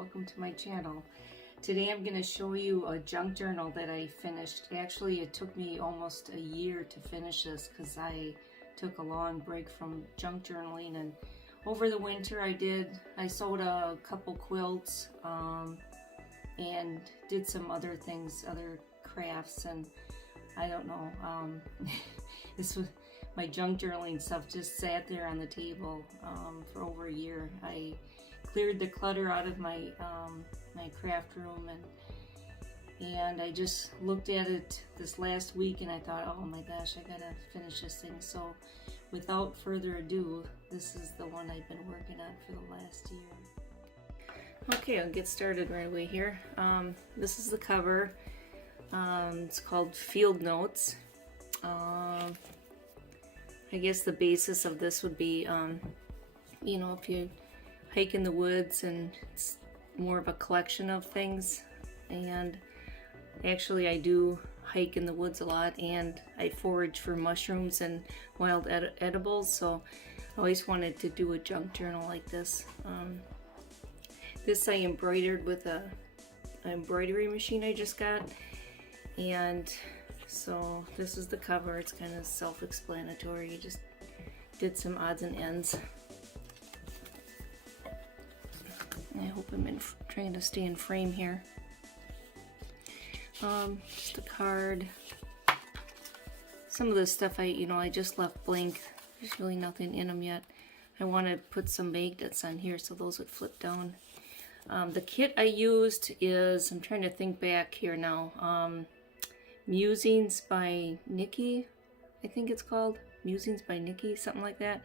welcome to my channel. Today I'm going to show you a junk journal that I finished. Actually, it took me almost a year to finish this because I took a long break from junk journaling, and over the winter I sewed a couple quilts and did some other things, other crafts, and I don't know, this was my junk journaling stuff just sat there on the table for over a year. I cleared the clutter out of my my craft room, and I just looked at it this last week and I thought, oh my gosh, I gotta finish this thing. So without further ado, this is the one I've been working on for the last year. Okay, I'll get started right away here. This is the cover. It's called Field Notes. I guess the basis of this would be, you know, if you hike in the woods, and it's more of a collection of things. And actually I do hike in the woods a lot, and I forage for mushrooms and wild edibles, so I always wanted to do a junk journal like this. This I embroidered with an embroidery machine I just got, and so this is the cover. It's kind of self-explanatory. Just did some odds and ends. I hope I'm trying to stay in frame here. Just a card. Some of this stuff I just left blank. There's really nothing in them yet. I want to put some magnets on here so those would flip down. The kit I used is, I'm trying to think back here now, Musings by Nikki, I think it's called. Musings by Nikki, something like that.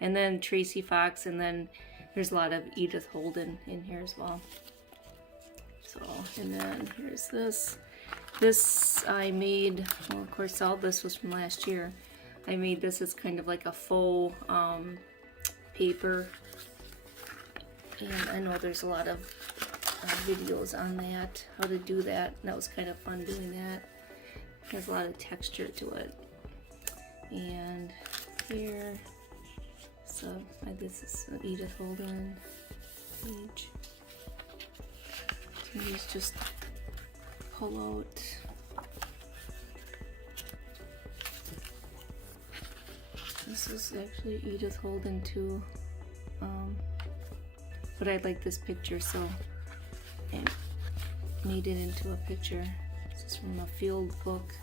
And then Tracy Fox, and then there's a lot of Edith Holden in here as well. So, and then here's this. This I made, well, of course all this was from last year. I made this as kind of like a faux paper. And I know there's a lot of videos on that, how to do that. And that was kind of fun doing that. Has a lot of texture to it. And here, so this is Edith Holden page. So these just pull out. This is actually Edith Holden too. But I like this picture, so I made it into a picture. This is from a field book.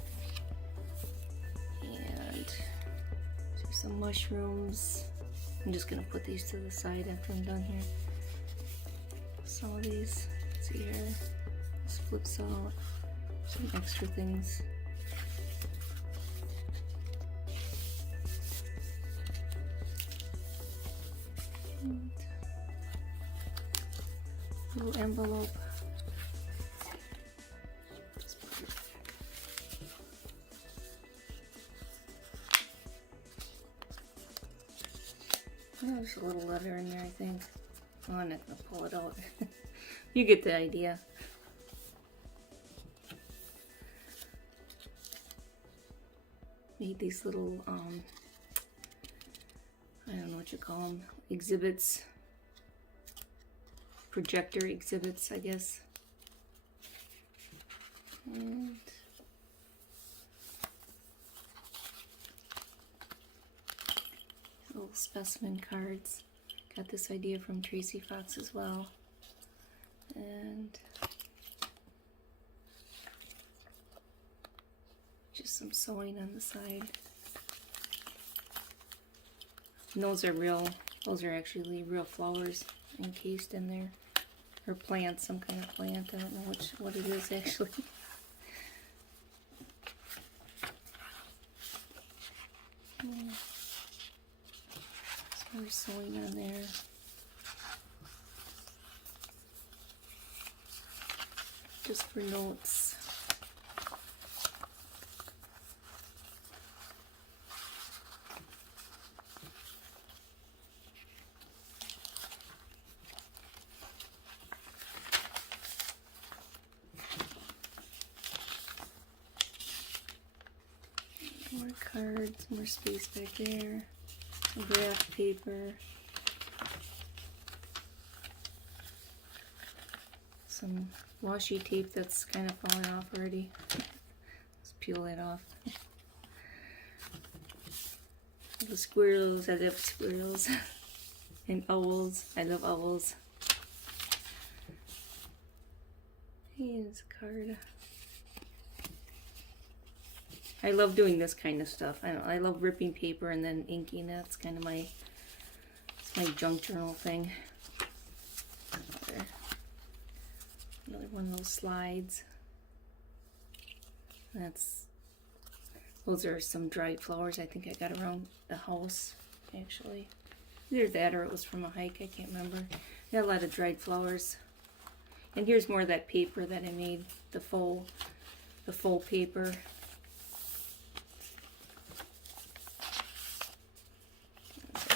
And there's some mushrooms. I'm just gonna put these to the side after I'm done here. Some of these, let's see here. This flips out. Some extra things. And little envelope. Oh, there's a little letter in there, I think. Oh, I'm not gonna pull it out. You get the idea. Made these little, I don't know what you call them, exhibits. Projector exhibits, I guess. And little specimen cards. Got this idea from Tracy Fox as well. And just some sewing on the side. And those are actually real flowers encased in there. Or plants, some kind of plant. I don't know what it is actually. So we're sewing on there. Just for notes. More cards, more space back there. Some graph paper. some washi tape that's kind of falling off already. Let's peel it off. The squirrels, I love squirrels. And owls, I love owls. Here's a card. I love doing this kind of stuff. I love ripping paper and then inking it. It's kind of my junk journal thing. Another one of those slides. Those are some dried flowers I think I got around the house, actually. Either that or it was from a hike, I can't remember. I got a lot of dried flowers. And here's more of that paper that I made, the faux paper.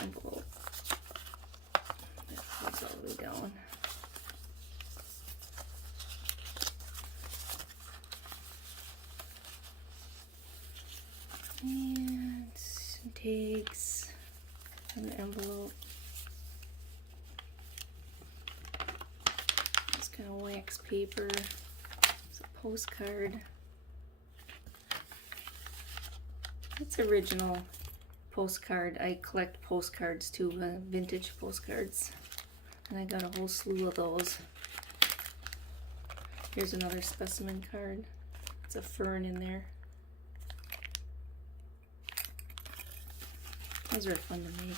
Envelope. That goes all the way down. And some tags, an envelope. This kind of wax paper. It's a postcard. It's original postcard. I collect postcards too, vintage postcards. And I got a whole slew of those. Here's another specimen card. It's a fern in there. Those are fun to make.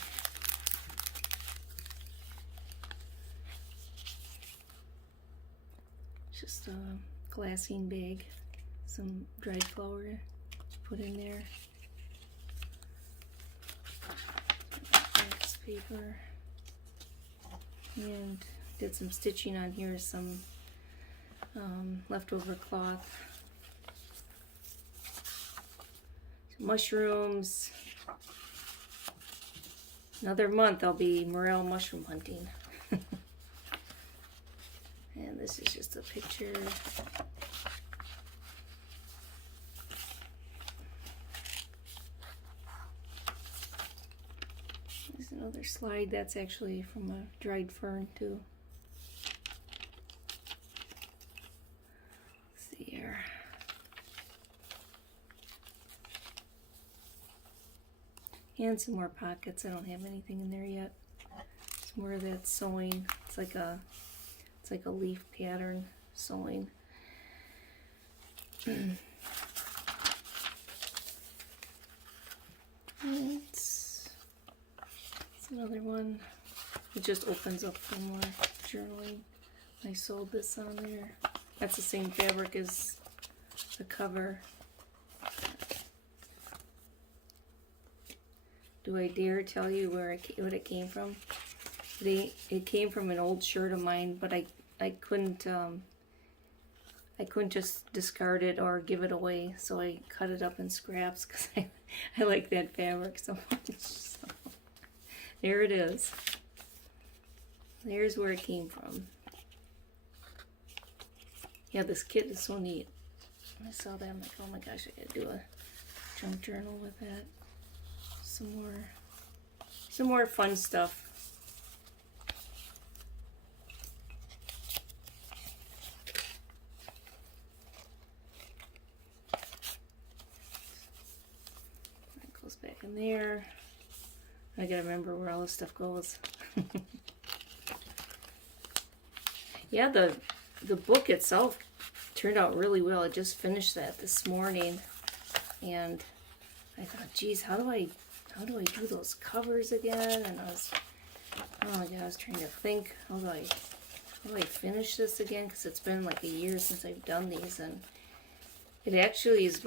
Just a glassine bag, some dried flour to put in there. Wax paper. And did some stitching on here, some leftover cloth. Some mushrooms. Another month I'll be morel mushroom hunting. And this is just a picture. There's another slide that's actually from a dried fern too. Let's see here. And some more pockets. I don't have anything in there yet. Some more of that sewing. It's like a leaf pattern sewing. It's another one. It just opens up for more journaling. I sewed this on there. That's the same fabric as the cover. Do I dare tell you what it came from? It came from an old shirt of mine, but I couldn't just discard it or give it away, so I cut it up in scraps because I like that fabric so much. So, there it is. There's where it came from. Yeah, this kit is so neat. I saw that, I'm like, oh my gosh, I gotta do a junk journal with that. Some more fun stuff. That goes back in there. I gotta remember where all this stuff goes. Yeah, the book itself turned out really well. I just finished that this morning, and I thought, geez, how do I do those covers again? And oh my god, I was trying to think, how do I finish this again? Because it's been like a year since I've done these, and it actually is,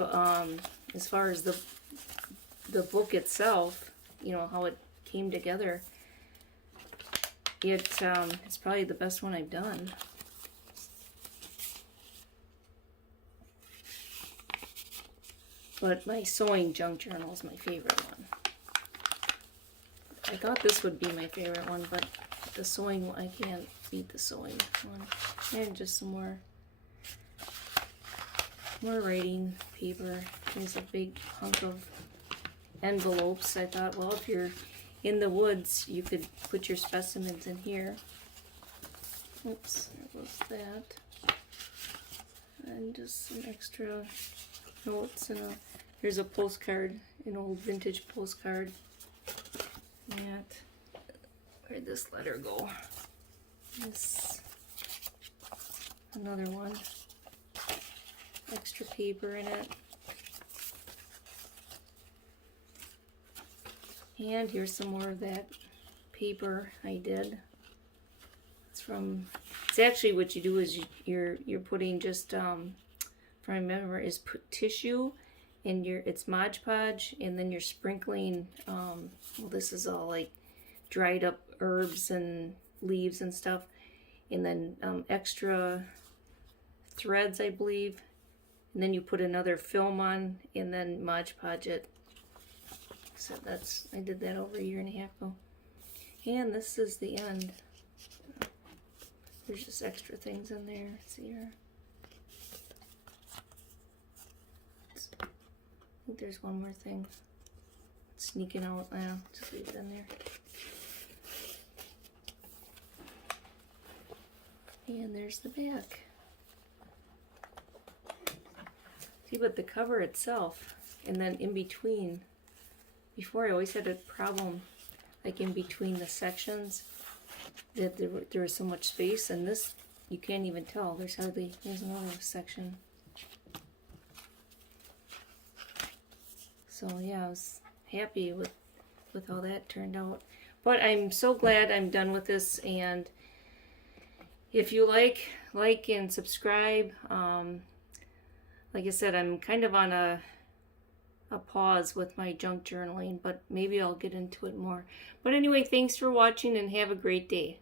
as far as the book itself, you know, how it came together, it's probably the best one I've done. But my sewing junk journal is my favorite one. I thought this would be my favorite one, but the sewing, I can't beat the sewing one. And just some more writing paper. There's a big hunk of envelopes. I thought, well, if you're in the woods, you could put your specimens in here. Oops, there goes that. And just some extra notes, and here's a postcard, an old vintage postcard. And where'd this letter go? This, another one. Extra paper in it. And here's some more of that paper I did. It's actually what you do is you're putting just if I remember, is put tissue, and it's Mod Podge, and then you're sprinkling well, this is all like dried up herbs and leaves and stuff, and then extra threads, I believe, and then you put another film on and then Mod Podge it. So I did that over a year and a half ago. And this is the end. There's just extra things in there. Let's see here. I think there's one more thing. It's sneaking out now. Just leave it in there. And there's the back. See, but the cover itself, and then in between. Before I always had a problem, like in between the sections, that there was so much space, and this, you can't even tell. There's another section. So yeah, I was happy with how that turned out. But I'm so glad I'm done with this, and if you like and subscribe. Like I said, I'm kind of on a pause with my junk journaling, but maybe I'll get into it more. But anyway, thanks for watching and have a great day.